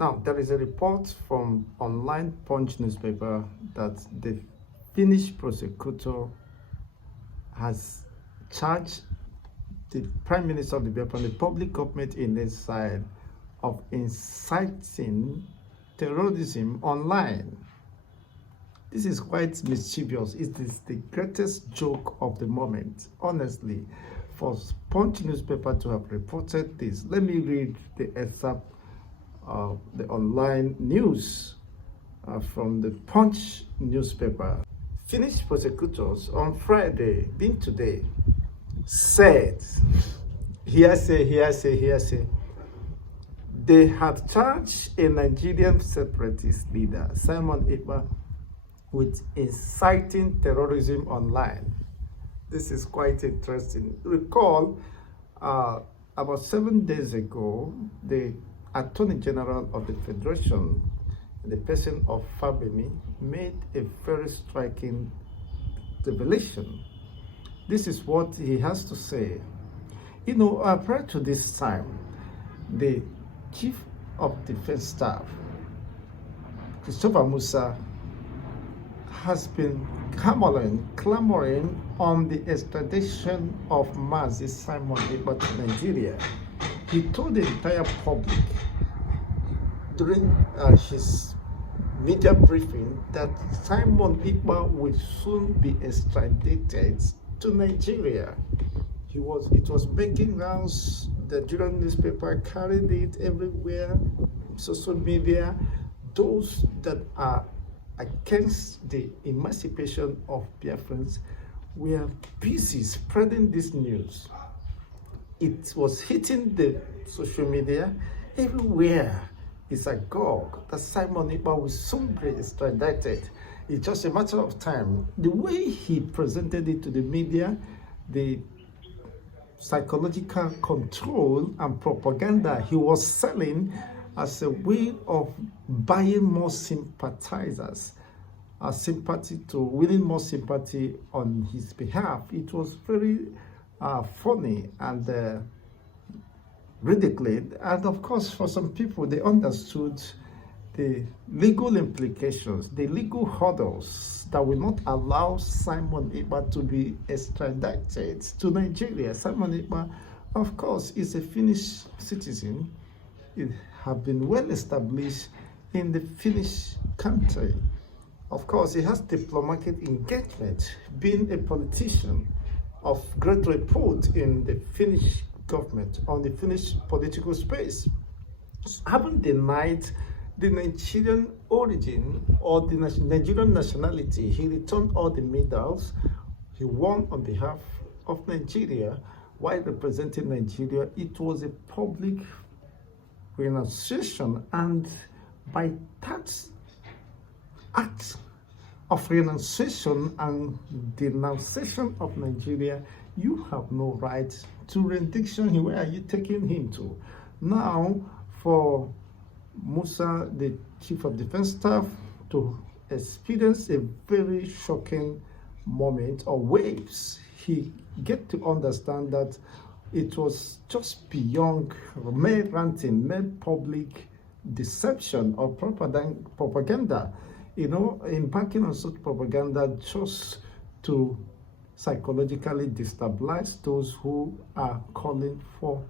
Now, there is a report from online Punch newspaper that the Finnish prosecutor has charged the Prime Minister of the Biafran, the public government in exile, of inciting terrorism online. This is quite mischievous. It is the greatest joke of the moment, honestly, for Punch newspaper to have reported this. Let me read the excerpt of the online news from the Punch newspaper. Finnish prosecutors on Friday, being today, said, hearsay, they have charged a Nigerian separatist leader, Simon Ekpa, with inciting terrorism online. This is quite interesting. Recall, about 7 days ago, the Attorney General of the Federation, the person of Fabemi, made a very striking revelation. This is what he has to say. You know, prior to this time, the Chief of Defense Staff, Christopher Musa, has been clamoring on the extradition of Mazi Simon Ekpa to Nigeria. He told the entire public during his media briefing that Simon Ekpa will soon be extradited to Nigeria. It was making rounds. The Nigerian newspaper carried it everywhere, social media. Those that are against the emancipation of Biafrans, we are busy spreading this news. It was hitting the social media everywhere. It's a gog that Simon Ekpa will soon be extradited. It's just a matter of time. The way he presented it to the media, the psychological control and propaganda he was selling as a way of buying more sympathizers, winning more sympathy on his behalf. It was very funny and ridiculous. And of course, for some people, they understood the legal implications, the legal hurdles that will not allow Simon Ekpa to be extradited to Nigeria. Simon Ekpa, of course, is a Finnish citizen. It has been well established in the Finnish country. Of course, he has diplomatic engagement, being a politician of great repute in the Finnish government, on the Finnish political space. Haven't denied the Nigerian origin or the Nigerian nationality. He returned all the medals he won on behalf of Nigeria while representing Nigeria. It was a public renunciation, and by that act of renunciation and denunciation of Nigeria, you have no right to rendition. Where are you taking him to? Now, for Musa, the Chief of Defense Staff, to experience a very shocking moment or waves, he get to understand that it was just beyond mere ranting, mere public deception or propaganda, embarking on such propaganda just to psychologically destabilize those who are calling for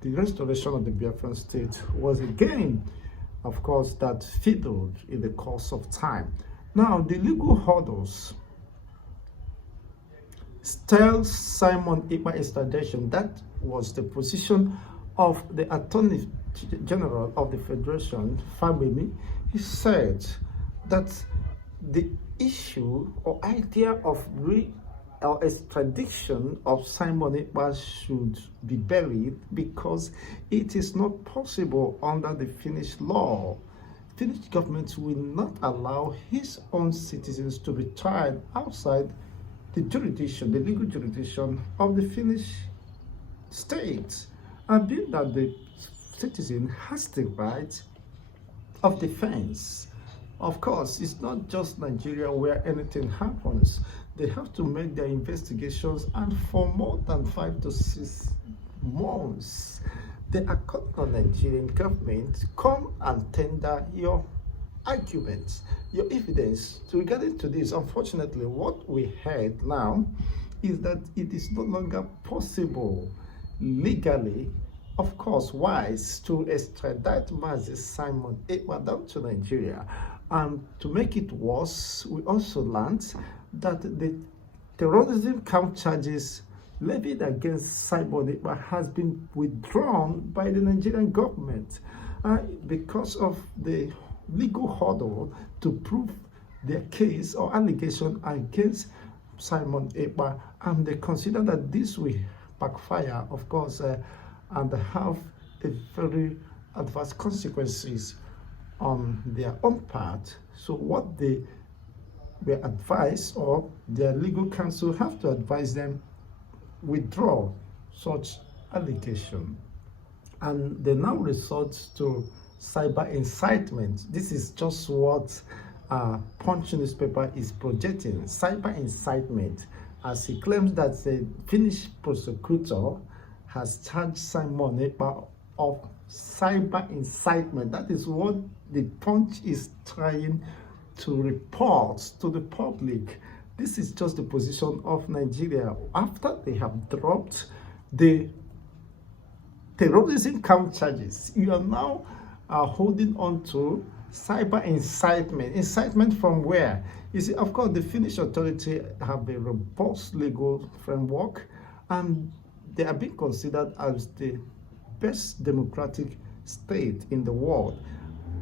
the restoration of the Biafran state, was again, of course, that fiddled in the course of time. Now, the legal hurdles still Simon Ekpa extradition. That was the position of the Attorney General of the Federation, Fabemi. He said that the issue or idea of extradition of Simon Ekpa should be buried because it is not possible under the Finnish law. Finnish government will not allow his own citizens to be tried outside the jurisdiction, the legal jurisdiction of the Finnish state. And being that the citizen has the right of defense. Of course, it's not just Nigeria where anything happens. They have to make their investigations, and for more than 5 to 6 months, they are calling on Nigerian government, come and tender your arguments, your evidence regarding to this. Unfortunately, what we heard now is that it is no longer possible legally, of course, wise to extradite Mazi Simon Ekpa down to Nigeria. And to make it worse, we also learned that the terrorism count charges levied against Simon Ekpa has been withdrawn by the Nigerian government because of the legal hurdle to prove their case or allegation against Simon Ekpa, and they consider that this will backfire, of course, and have a very adverse consequences on their own part. So what they were advised, or their legal counsel have to advise them, withdraw such allegation, and they now resort to cyber incitement. This is just what Punch newspaper is projecting, cyber incitement, as he claims that the Finnish prosecutor has charged Simon Ekpa of cyber incitement. That is what the Punch is trying to report to the public. This is just the position of Nigeria after they have dropped the terrorism count charges. You are now holding on to cyber incitement. Incitement from where? You see, of course, the Finnish authority have a robust legal framework, and they are being considered as the best democratic state in the world.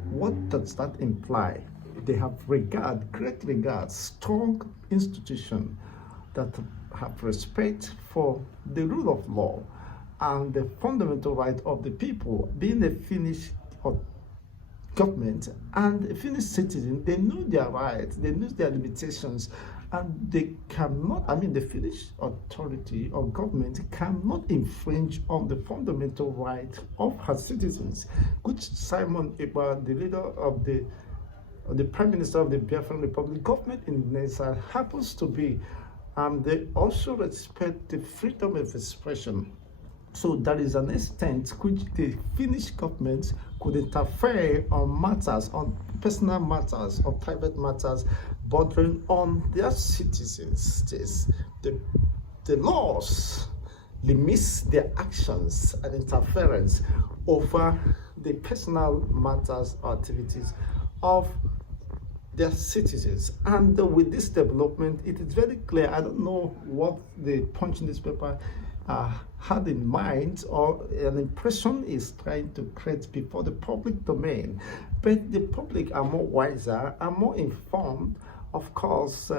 What does that imply? They have great regard, strong institution that have respect for the rule of law and the fundamental right of the people. Being a Finnish government and a Finnish citizen, they know their rights, they know their limitations, and they cannot, the Finnish authority or government cannot infringe on the fundamental right of her citizens, which Simon Ekpa, the leader of the Prime Minister of the Biafran Republic, government in Nesa, happens to be. They also respect the freedom of expression. So there is an extent which the Finnish government could interfere on matters, on personal matters or private matters bordering on their citizens. The laws limits their actions and interference over the personal matters or activities of their citizens. And with this development, it is very clear. I don't know what the Punch newspaper had in mind, or an impression is trying to create before the public domain, but the public are more wiser, are more informed, of course,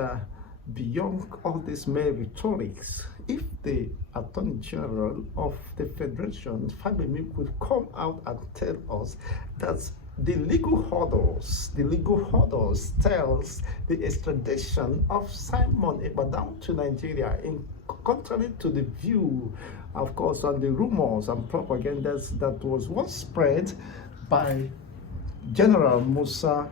beyond all this mere rhetorics. If the Attorney General of the Federation, Fabemi, would come out and tell us that the legal hurdles tells the extradition of Simon Ekpa down to Nigeria, in contrary to the view, of course, and the rumors and propagandas that was once spread by General Musa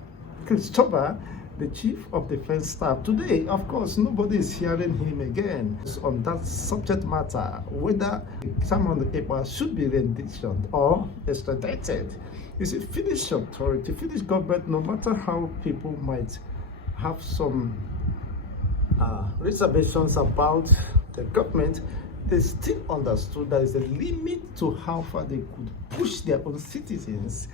Christopher, the Chief of Defense Staff. Today, of course, nobody is hearing him again on that subject matter, whether Simon Ekpa should be renditioned or extradited. You see, Finnish authority, Finnish government, no matter how people might have some reservations about the government, they still understood there is a limit to how far they could push their own citizens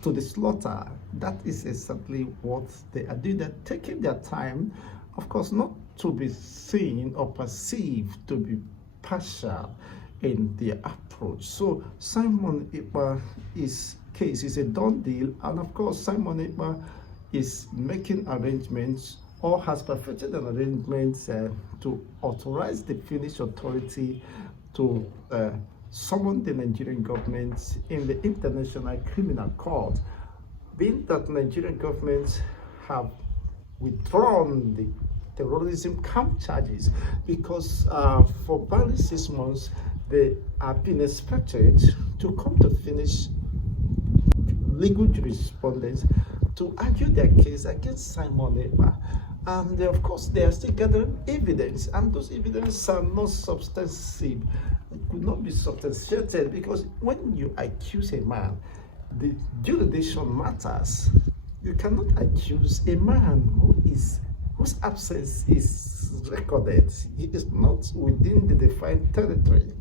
to the slaughter. That is exactly what they are doing. They're taking their time, of course, not to be seen or perceived to be partial in their approach. So Simon Ekpa's case is a done deal, and of course Simon Ekpa is making arrangements, or has perfected an arrangement to authorize the Finnish authority to summon the Nigerian government in the International Criminal Court. Being that Nigerian government have withdrawn the terrorism camp charges, because for barely 6 months they have been expected to come to Finnish legal jurisprudence to argue their case against Simon Ekpa. And of course, they are still gathering evidence, and those evidence are not substantive. could not be substantiated, because when you accuse a man, the jurisdiction matters. You cannot accuse a man whose absence is recorded. He is not within the defined territory.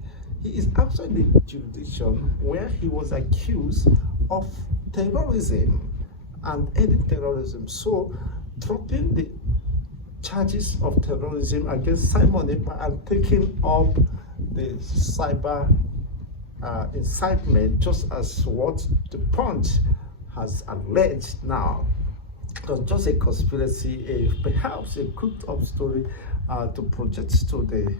He is outside the jurisdiction where he was accused of terrorism and aiding terrorism. So dropping the charges of terrorism against Simon Ekpa and taking up the cyber incitement, just as what the Punch has alleged now, it was just a conspiracy, perhaps a cooked up story to project to the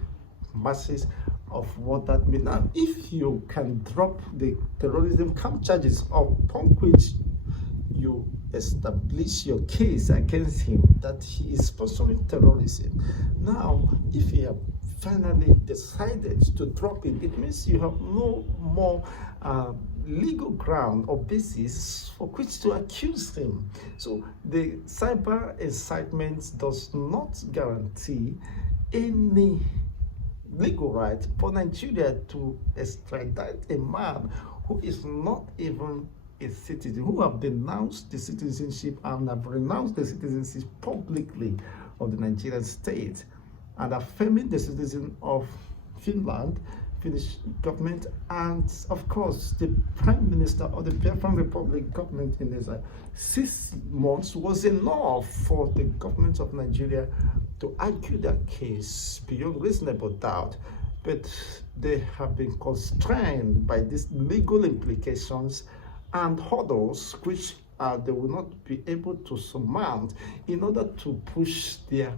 masses of what that means. Now, if you can drop the terrorism camp charges upon which you establish your case against him that he is sponsoring terrorism, now if you have finally decided to drop it, it means you have no more legal ground or basis for which to accuse him. So the cyber incitement does not guarantee any legal right for Nigeria to extradite a man who is not even a citizen, who have denounced the citizenship and have renounced the citizenship publicly of the Nigerian state, and affirming the citizen of Finland, Finnish government, and of course the Prime Minister of the Biafran Republic government in Israel. 6 months was enough for the government of Nigeria to argue their case beyond reasonable doubt, but they have been constrained by these legal implications and hurdles which they will not be able to surmount in order to push their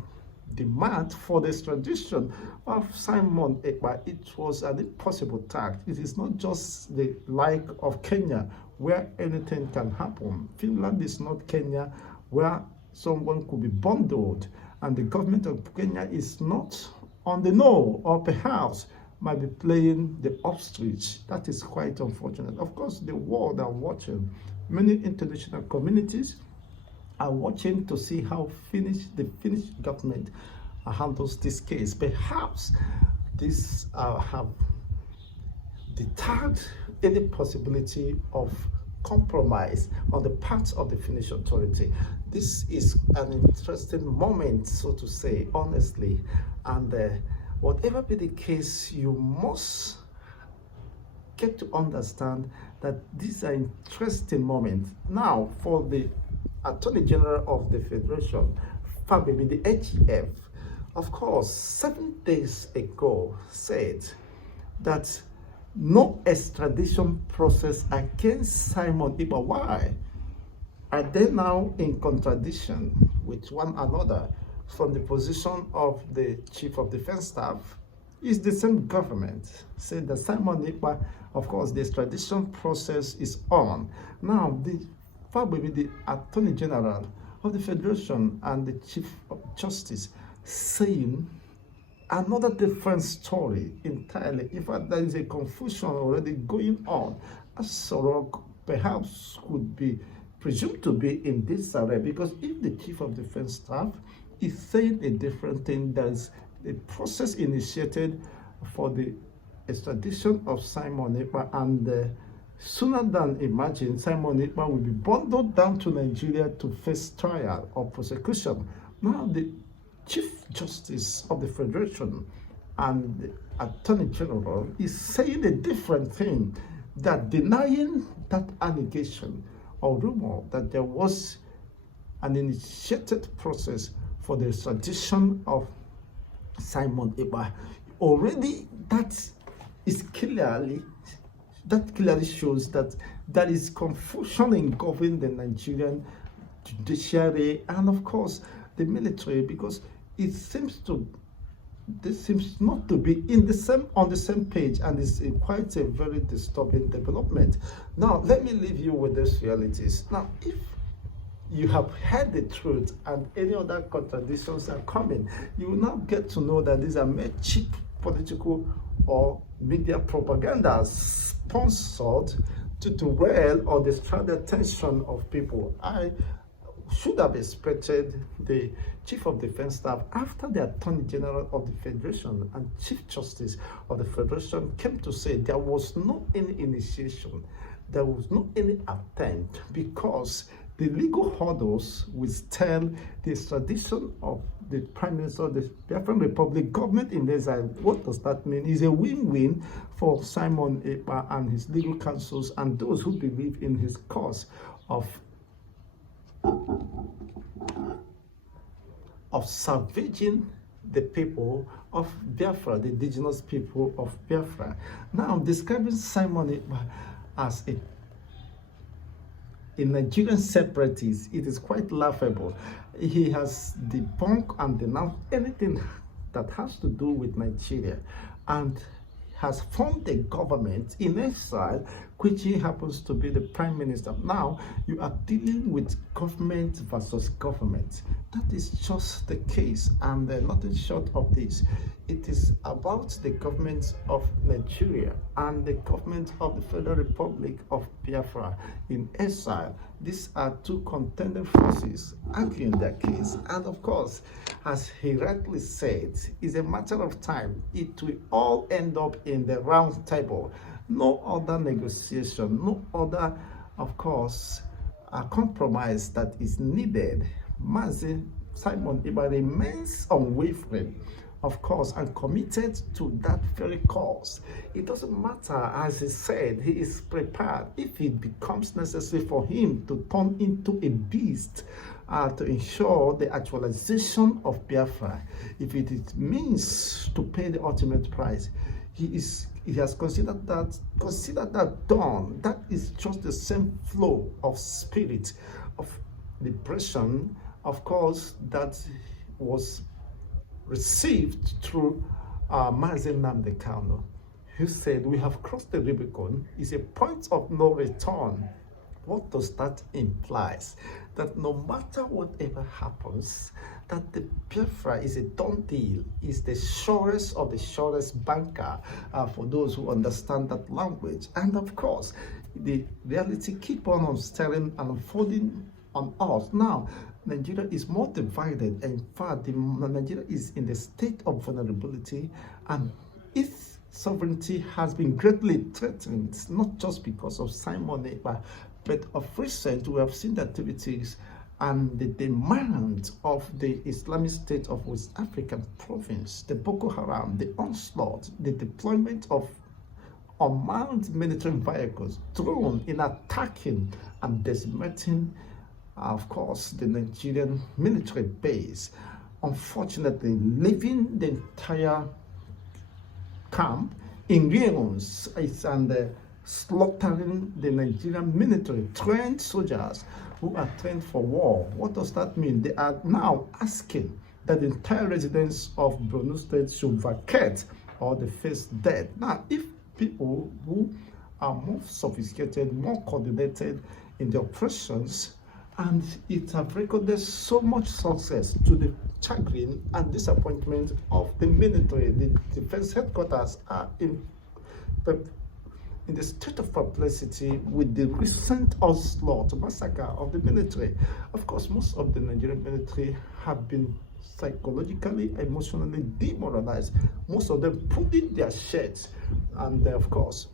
demand for the extradition of Simon Ekpa. It was an impossible task. It is not just the like of Kenya, where anything can happen. Finland is not Kenya, where someone could be bundled, and the government of Kenya is not on the know, or perhaps might be playing the ostrich. That is quite unfortunate. Of course, the world are watching. Many international communities are watching to see how the Finnish government handles this case. Perhaps this have deterred any possibility of compromise on the part of the Finnish authority. This is an interesting moment, so to say, honestly, and whatever be the case, you must get to understand that these are interesting moments. Now, for the Attorney General of the Federation, Fabemi, the AGF, of course, 7 days ago said that no extradition process against Simon Ekpa. Why? Are they now in contradiction with one another? From the position of the Chief of Defense Staff, is the same government said that Simon Ekpa, of course, the extradition process is on. Now, the Attorney General of the Federation and the Chief of Justice saying another different story entirely. In fact, there is a confusion already going on. As Sorok perhaps could be presumed to be in this array, because if the Chief of Defense Staff is saying a different thing, there's a process initiated for the extradition of Simon Ekpa, and sooner than imagined, Simon Ekpa will be bundled down to Nigeria to face trial or prosecution. Now, the Chief Justice of the Federation and the Attorney General is saying a different thing, that denying that allegation or rumor that there was an initiated process for the extradition of Simon Ekpa. Already that clearly shows that there is confusion in governing the Nigerian judiciary and of course the military, because this seems not to be on the same page, and it's quite a very disturbing development. Now, let me leave you with these realities. Now, if you have heard the truth and any other contradictions are coming, you will now get to know that these are mere cheap political or media propaganda sponsored to derail or distract the attention of people. I should have expected the Chief of Defense Staff, after the Attorney General of the Federation and Chief Justice of the Federation came to say there was no any initiation, there was no any attempt, because the legal hurdles will tell the extradition of the Prime Minister of the Biafran Republic, government in exile. What does that mean? It's a win-win for Simon Ekpa and his legal counsels and those who believe in his cause of salvaging the people of Biafra, the indigenous people of Biafra. Now, describing Simon Ekpa as a Nigerian separatist, it is quite laughable. He has debunked and denounced anything that has to do with Nigeria, and has formed a government in exile, which he happens to be the prime minister. Now, you are dealing with government versus government. That is just the case, and nothing short of this. It is about the government of Nigeria and the government of the Federal Republic of Biafra in exile. These are two contending forces arguing their case, and of course, as he rightly said, it's a matter of time. It will all end up in the round table. No other negotiation, no other, of course, compromise that is needed. Mazi Simon Ekpa remains unwavering, of course, and committed to that very cause. It doesn't matter, as he said, he is prepared if it becomes necessary for him to turn into a beast to ensure the actualization of Biafra. If it means to pay the ultimate price, he has considered that done. That is just the same flow of spirit, of liberation, of course, that was received through Mazi Nnamdi Kanu, who said, "We have crossed the Rubicon. It's a point of no return." What does that imply? That no matter whatever happens, that the Biafra is a done deal, is the surest of the surest banker for those who understand that language. And of course, the reality keep on staring and unfolding on us. Now, Nigeria is more divided. In fact, Nigeria is in the state of vulnerability, and its sovereignty has been greatly threatened, not just because of Simon Ekpa, but of recent we have seen the activities and the demand of the Islamic State of West African province, the Boko Haram, the onslaught, the deployment of unmanned military vehicles, drone in attacking and decimating, of course, the Nigerian military base. Unfortunately, leaving the entire camp in ruins and slaughtering the Nigerian military, trained soldiers who are trained for war. What does that mean? They are now asking that the entire residents of Borno State should vacate or they face death. Now, if people who are more sophisticated, more coordinated in the operations, and it have recorded so much success to the chagrin and disappointment of the military, the defense headquarters are in the state of perplexity with the recent onslaught, massacre of the military. Of course, most of the Nigerian military have been psychologically, emotionally demoralized. Most of them put in their shirts and, of course,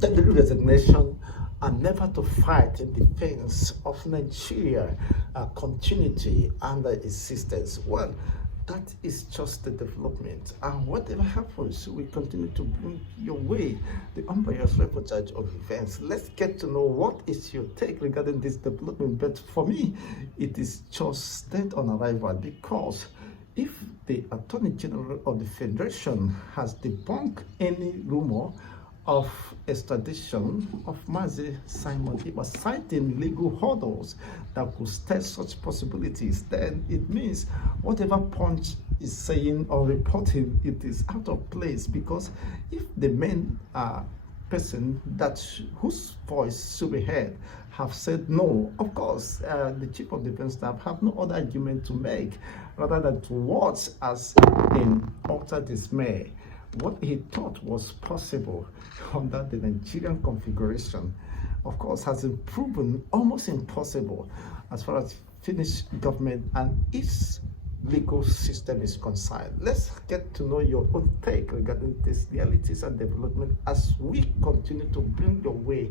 tendering resignation and never to fight in defense of Nigeria continuity and existence. Well, that is just the development, and whatever happens, we continue to bring your way the unbiased reportage of events. Let's get to know what is your take regarding this development. But for me, it is just dead on arrival, because if the Attorney General of the Federation has debunked any rumor of extradition of Mazi Simon Ekpa, citing legal hurdles that could test such possibilities, then it means whatever Punch is saying or reporting, it is out of place. Because if the main person whose voice should be heard have said no, of course, the Chief of Defense Staff have no other argument to make rather than to watch as in utter dismay. What he thought was possible under the Nigerian configuration, of course, has been proven almost impossible as far as Finnish government and its legal system is concerned. Let's get to know your own take regarding these realities and development as we continue to bring your way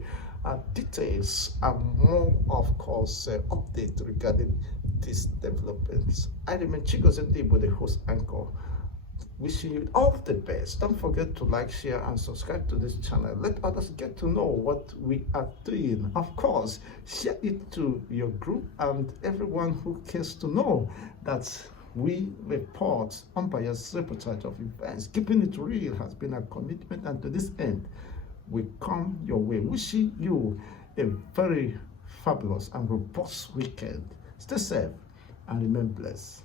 details and more, of course, update regarding these developments. I remain Chigozende, the host anchor, wishing you all the best. Don't forget to like, share, and subscribe to this channel. Let others get to know what we are doing. Of course, share it to your group and everyone who cares to know that we report unbiased reportage of events. Keeping it real has been a commitment, and to this end, we come your way. Wishing you a very fabulous and robust weekend. Stay safe and remain blessed.